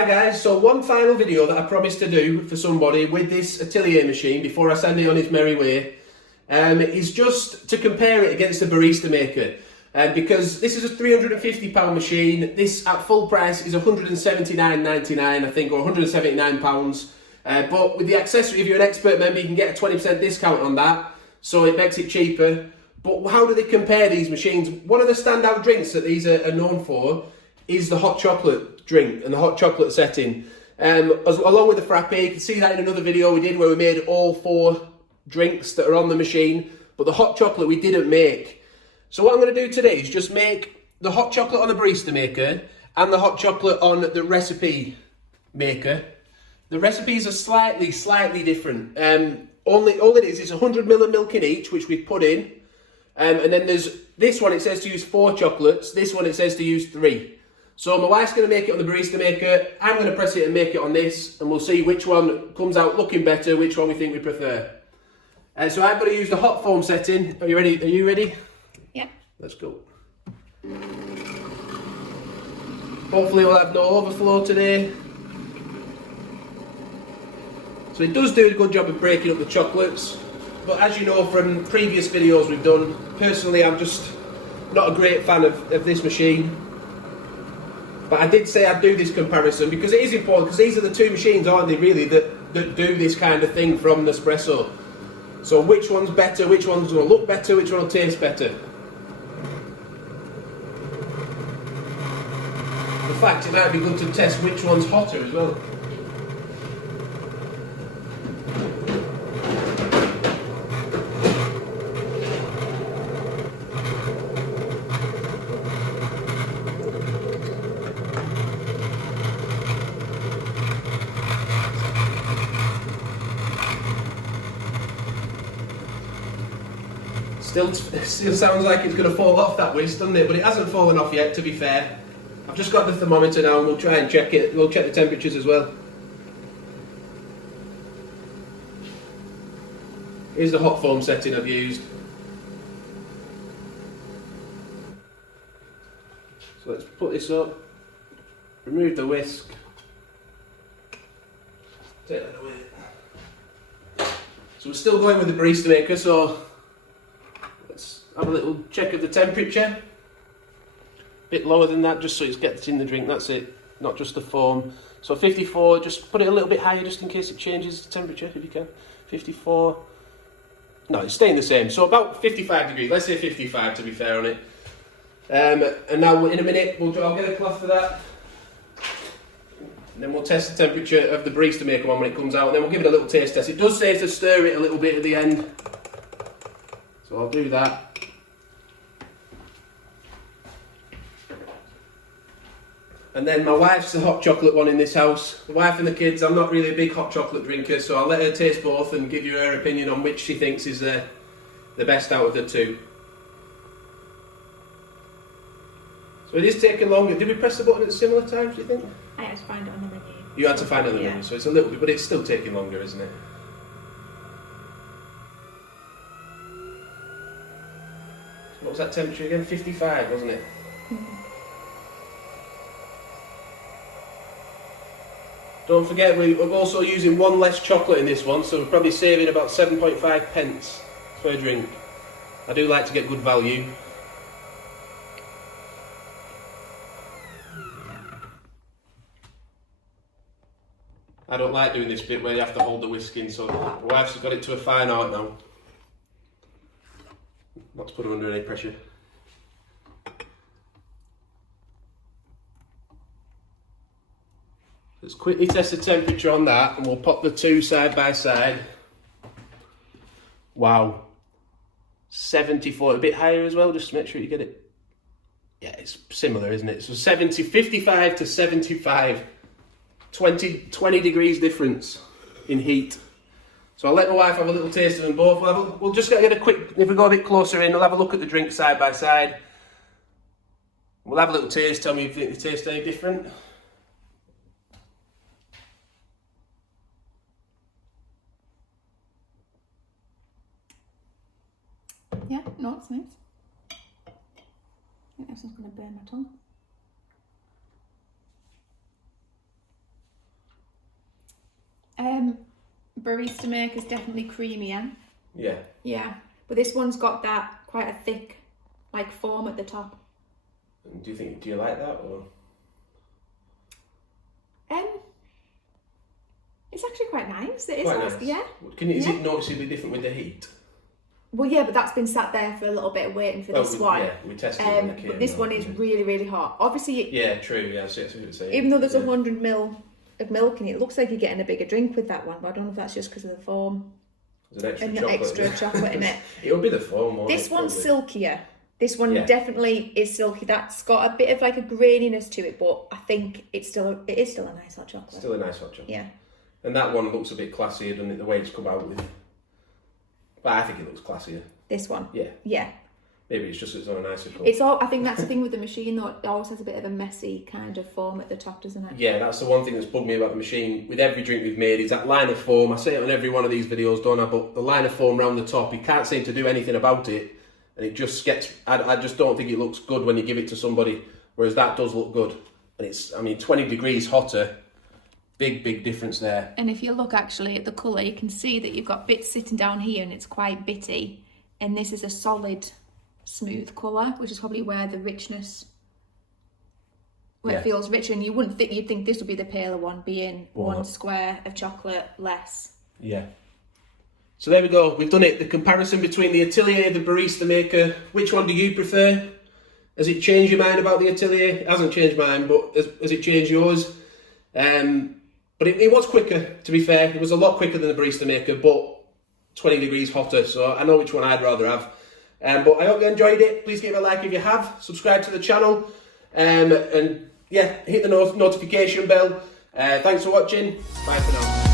Hi guys, so one final video that I promised to do for somebody with this Atelier machine before I send it on its merry way is just to compare it against the Barista Maker. Because this is a £350 machine, this at full price is £179.99 I think, or £179. But with the accessory, if you're an expert member, you can get a 20% discount on that, so it makes it cheaper. But how do they compare these machines? One of the standout drinks that these are known for is the hot chocolate drink and the hot chocolate setting. Along with the frappe, you can see that in another video we did where we made all 4 drinks that are on the machine, but the hot chocolate we didn't make. So what I'm going to do today is just make the hot chocolate on the Barista Maker and the hot chocolate on the Recipe Maker. The recipes are slightly different. All it is 100ml of milk in each, which we've put in. And then there's this one, it says to use 4 chocolates. This one, it says to use 3. So my wife's going to make it on the Barista Maker. I'm going to press it and make it on this. And we'll see which one comes out looking better, which one we think we prefer. So I've got to use the hot foam setting. Are you ready? Are you ready? Yeah. Let's go. Hopefully we'll have no overflow today. So it does do a good job of breaking up the chocolates. But as you know from previous videos we've done, personally I'm just not a great fan of this machine. But I did say I'd do this comparison because it is important, because these are the 2 machines, aren't they, really, that do this kind of thing from Nespresso. So which one's better, which one's going to look better, which one will taste better. In fact, it might be good to test which one's hotter as well. Still sounds like it's going to fall off that whisk, doesn't it? But it hasn't fallen off yet, to be fair. I've just got the thermometer now and we'll try and check it. We'll check the temperatures as well. Here's the hot foam setting I've used. So let's put this up. Remove the whisk. Take that away. So we're still going with the Barista Maker, so let's have a little check of the temperature. A bit lower than that, just so it gets in the drink, that's it, not just the foam. So 54, just put it a little bit higher just in case it changes the temperature, if you can. 54, no, it's staying the same, so about 55 degrees, let's say 55 to be fair on it. And now in a minute, I'll get a cloth for that. And then we'll test the temperature of the Barista Maker one when it comes out, and then we'll give it a little taste test. It does say to stir it a little bit at the end, so I'll do that. And then my wife's the hot chocolate one in this house. The wife and the kids, I'm not really a big hot chocolate drinker, so I'll let her taste both and give you her opinion on which she thinks is the best out of the 2. So it is taking longer. Did we press the button at similar times, do you think? I had to find it on the menu. You had to find it on the menu, so it's a little bit, but it's still taking longer, isn't it? What was that temperature again? 55, wasn't it? Don't forget, we're also using 1 less chocolate in this one, so we're probably saving about 7.5 pence per drink. I do like to get good value. I don't like doing this bit where you have to hold the whisk in, so my wife's got it to a fine art now. Not to put her under any pressure. Let's quickly test the temperature on that and we'll pop the 2 side by side. Wow. 74, a bit higher as well, just to make sure you get it. Yeah, it's similar, isn't it? So 55 to 75. 20 degrees difference in heat. So I'll let my wife have a little taste of them both. We'll just get a quick, if we go a bit closer in, we'll have a look at the drink side by side. We'll have a little taste, tell me if you think they taste any different. Yeah, no, it's nice. I think this one's going to burn my tongue. Barista Maker's definitely creamier. Yeah. Yeah, but this one's got that quite a thick, like, foam at the top. And do you like that or? It's actually quite nice. It is Quite nice. nice. Yeah. Is it noticeably different with the heat? Well, yeah, but that's been sat there for a little bit waiting for this one. Yeah, we tested it when it came. But this one is really, really hot. Obviously, yeah, true. Yeah, I see what you're saying. even though there's 100 ml of milk in it, it looks like you're getting a bigger drink with that one. But I don't know if that's just because of the foam. There's an and the extra chocolate in it. It'll be the foam. Won't This it, one's probably? silkier. This one definitely is silky. That's got a bit of like a graininess to it, but I think it is still a nice hot chocolate. Still a nice hot chocolate. Yeah. And that one looks a bit classier, doesn't it? The way it's come out with. But I think it looks classier. This one. Yeah. Yeah. Maybe it's just it's on a nicer cup. It's all. I think that's the thing with the machine, though. It always has a bit of a messy kind of foam at the top, doesn't it? Yeah, that's the one thing that's bugged me about the machine. With every drink we've made, is that line of foam. I say it on every one of these videos, don't I? But the line of foam around the top, you can't seem to do anything about it, and it just gets. I just don't think it looks good when you give it to somebody. Whereas that does look good, and it's. I mean, 20 degrees hotter. Big difference there. And if you look actually at the colour, you can see that you've got bits sitting down here, and it's quite bitty. And this is a solid, smooth colour, which is probably where the richness, where it feels richer. And you'd think this would be the paler one, being one square of chocolate less. Yeah. So there we go. We've done it. The comparison between the Atelier, the Barista Maker. Which one do you prefer? Has it changed your mind about the Atelier? It hasn't changed mine, but has it changed yours? But it was quicker, to be fair. It was a lot quicker than the Barista Maker, but 20 degrees hotter, so I know which one I'd rather have. But I hope you enjoyed it. Please give it a like if you have. Subscribe to the channel. And yeah, hit the notification bell. Thanks for watching. Bye for now.